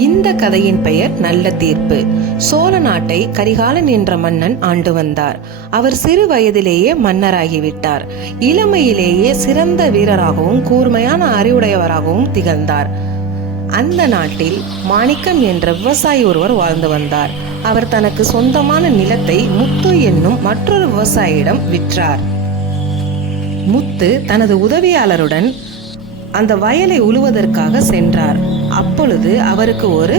இந்த கதையின் பெயர் நல்ல தீர்ப்பு. சோழ நாட்டை கரிகாலன் என்ற மன்னன் ஆண்டு வந்தார். அவர் சிறு வயதிலேயே மன்னராகிவிட்டார். இளமையிலேயே சிறந்த வீரராகவும் கூர்மையான அறிவுடையவராகவும் திகழ்ந்தார். அந்த நாட்டில் மாணிக்கம் என்ற விவசாயி ஒருவர் வாழ்ந்து வந்தார். அவர் தனக்கு சொந்தமான நிலத்தை முத்து என்னும் மற்றொரு விவசாயியிடம் விற்றார். முத்து தனது உதவியாளருடன் அந்த வயலை உழுவதற்காக சென்றார். அப்பொழுது அவருக்கு ஒரு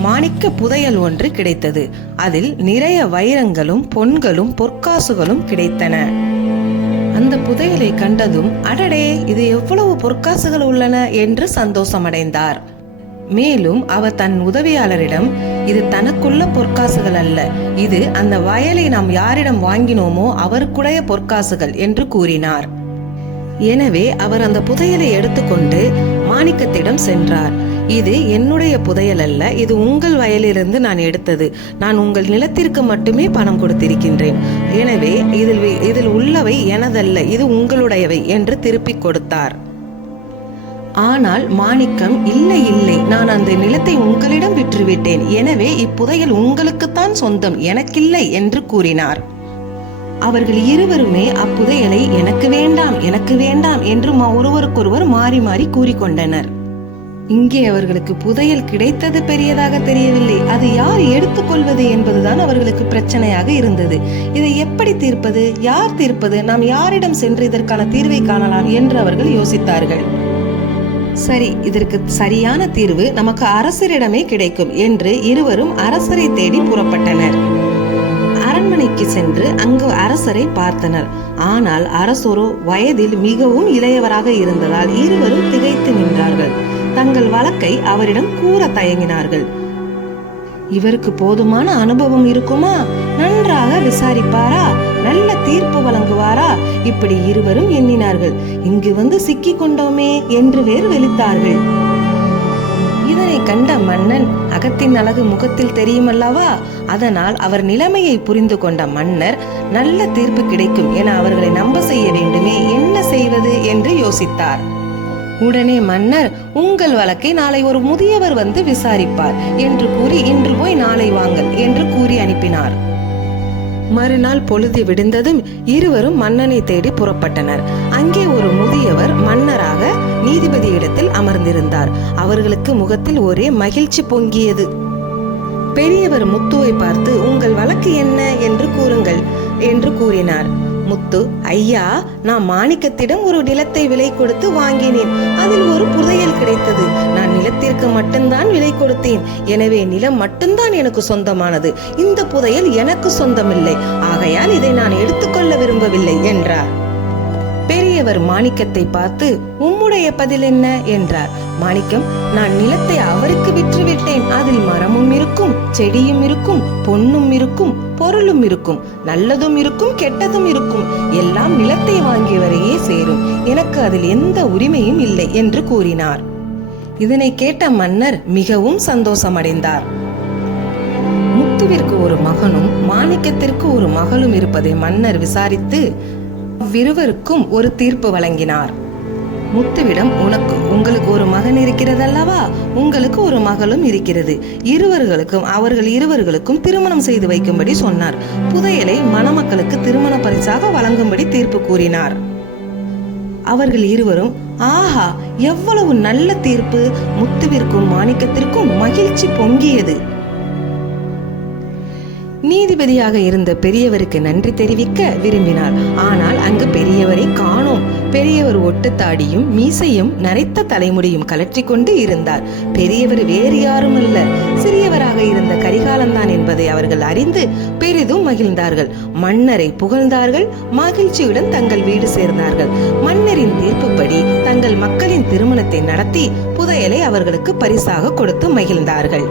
மாணிக்க புதையல் ஒன்று கிடைத்தது. அதில் நிறைய வைரங்களும் பொன்களும் பொற்காசுகளும் கிடைத்தன. அந்த புதையலை கண்டதும் அடடே இது எவ்வளவு பொற்காசுகள் உள்ளன என்று சந்தோஷமடைந்தார். மேலும் அவர் தன் உதவியாளரிடம் இது தனக்குள்ள பொற்காசுகள் அல்ல இது அந்த வயலை நாம் யாரிடம் வாங்கினோமோ அவருக்குடைய பொற்காசுகள் என்று கூறினார். எனவே அவர் அந்த புதையலை எடுத்துக்கொண்டு மாணிக்கத்திடம் சென்றார். இது என்னுடைய புதையல் அல்ல. இது உங்கள் வயலிலிருந்து நான் எடுத்தது. நான் உங்கள் நிலத்திற்கு மட்டுமே பணம் கொடுத்திருக்கின்றேன். எனவே இதில் இதில் உள்ளவை எனதல்ல. இது உங்களுடையவை என்று திருப்பிக் கொடுத்தார். ஆனால் மாணிக்கம் இல்லை இல்லை. நான் அந்த நிலத்தை உங்களிடம் விற்றுவிட்டேன். எனவே இப்புதையல் உங்களுக்குத்தான் சொந்தம். எனக்கில்லை என்று கூறினார். அவர்கள் இருவருமே அப்புதையலை எனக்கு வேண்டாம் எனக்கு வேண்டாம் என்று மா- ஒருவருக்கொருவர் மாறி மாறி கூறிக்கொண்டனர். இங்கே அவர்களுக்கு புதையல் கிடைத்தது பெரியதாக தெரியவில்லை. அது யார் எடுத்துக்கொள்வது என்பதுதான் அவர்களுக்கு பிரச்சனையாக இருந்தது. இதை எப்படி தீர்ப்பது யார் தீர்ப்பது நாம் யாரிடம் சென்று இதற்கான தீர்வை காணலாம் என்று அவர்கள் யோசித்தார்கள். சரி இதற்கு சரியான தீர்வு நமக்கு அரசரிடமே கிடைக்கும் என்று இருவரும் அரசரை தேடி புறப்பட்டனர். அரண்மனைக்கு சென்று அங்கு அரசரை பார்த்தனர். ஆனால் அரசரோ வயதில் மிகவும் இளையவராக இருந்ததால் இருவரும் திகைத்து நின்றனர். வழக்கை அவரிடம் கூற தயங்கினார்கள். இவருக்கு போதுமான அனுபவம் இருக்குமா? நன்றாக விசாரிப்பாரா? நல்ல தீர்ப்பு வழங்குவாரா? இப்படி இருவரும் எண்ணினார்கள். இங்கு வந்து சிக்கி கொண்டோமே என்று வேறு வெளித்தார்கள். இதனை கண்ட மன்னன் அகத்தின் அழகு முகத்தில் தெரியுமல்லவா? அதனால் அவர் நிலைமையை புரிந்து கொண்ட மன்னர் நல்ல தீர்ப்பு கிடைக்கும் என அவர்களை நம்ப செய்ய வேண்டுமே என்ன செய்வது என்று யோசித்தார். உடனே மன்னர் உங்கள் வழக்கை நாளை ஒரு முதியவர் வந்து விசாரிப்பார் என்று கூறி இன்று போய் நாளை வாங்கள் என்று கூறி அனுப்பினார். மறுநாள் பொழுது விடிந்ததும் இருவரும் மன்னனை தேடி புறப்பட்டனர். அங்கே ஒரு முதியவர் மன்னராக நீதிபதியிடத்தில் அமர்ந்திருந்தார். அவர்களுக்கு முகத்தில் ஒரே மகிழ்ச்சி பொங்கியது. பெரியவர் முத்துவை பார்த்து உங்கள் வழக்கு என்ன? என்று கூறுங்கள் என்று கூறினார். முத்து ஐயா நான் மாணிக்கத்திடம் ஒரு நிலத்தை விலை கொடுத்து வாங்கினேன். அதில் ஒரு புதையல் கிடைத்தது. நான் நிலத்திற்கு மட்டும்தான் விலை கொடுத்தேன். எனவே நிலம் மட்டும்தான் எனக்கு சொந்தமானது. இந்த புதையல் எனக்கு சொந்தமில்லை. ஆகையால் இதை நான் எடுத்துக்கொள்ள விரும்பவில்லை என்றார். பெரியவர் மாணிக்கத்தை பார்த்து உம்முடைய பதில் என்ன? என்றார். மாணிக்கம் நான் நிலத்தை அவருக்கு விற்று இருக்கும். செடியும் இருக்கும் பொண்ணும் இருக்கும் பொருளும் இருக்கும். நல்லதும் இருக்கும் கெட்டதும் இருக்கும். எல்லாம் நிலத்தை வாங்கியவரையே சேரும். எனக்கு அதில் எந்த உரிமையும் இல்லை என்று கூறினார். இதனை கேட்ட மன்னர் மிகவும் சந்தோஷமடைந்தார். முத்துவிற்கு ஒரு மகனும் மாணிக்கத்திற்கு ஒரு மகளும் இருப்பதை மன்னர் விசாரித்து அவ்விருவருக்கும் ஒரு தீர்ப்பு வழங்கினார். முத்துவிடம் உனக்கு உங்களுக்கு ஒரு மகன் இருக்கிறது அல்லவா உங்களுக்கு ஒரு மகளும் இருக்கிறது. இருவர்களுக்கும் அவர்கள் இருவர்களுக்கும் திருமணம் செய்து வைக்கும்படி சொன்னார். புதையலை மணமக்களுக்கு திருமண பரிசாக வழங்கும்படி தீர்ப்பு கூறினார். அவர்கள் இருவரும் ஆஹா எவ்வளவு நல்ல தீர்ப்பு! முத்துவிற்கும் மாணிக்கத்திற்கும் மகிழ்ச்சி பொங்கியது. நீதிபதியாக இருந்த பெரியவருக்கு நன்றி தெரிவிக்க விரும்பினார். ஆனால் அங்கு பெரியவரை காணோம். பெரியவர் ஒட்டுத்தாடியும் மீசையும் நரைத்த தலைமுடியும் கலற்றி கொண்டு இருந்தார். பெரியவர் வேறு யாரும் அல்ல சிறியவராக இருந்த கரிகாலன்தான் என்பதை அவர்கள் அறிந்து பெரிதும் மகிழ்ந்தார்கள். மன்னரை புகழ்ந்தார்கள். மகிழ்ச்சியுடன் தங்கள் வீடு சேர்ந்தார்கள். மன்னரின் தீர்ப்புப்படி தங்கள் மக்களின் திருமணத்தை நடத்தி புதையலை அவர்களுக்கு பரிசாக கொடுத்து மகிழ்ந்தார்கள்.